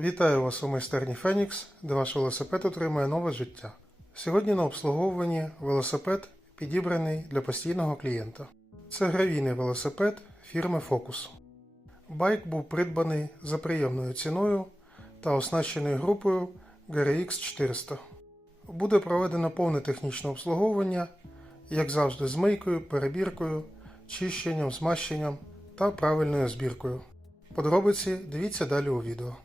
Вітаю вас у майстерні Фенікс, де ваш велосипед отримує нове життя. Сьогодні на обслуговуванні велосипед, підібраний для постійного клієнта. Це гравійний велосипед фірми Focus. Байк був придбаний за приємною ціною та оснащений групою GRX 400. Буде проведено повне технічне обслуговування, як завжди з мийкою, перебіркою, чищенням, змащенням та правильною збіркою. Подробиці дивіться далі у відео.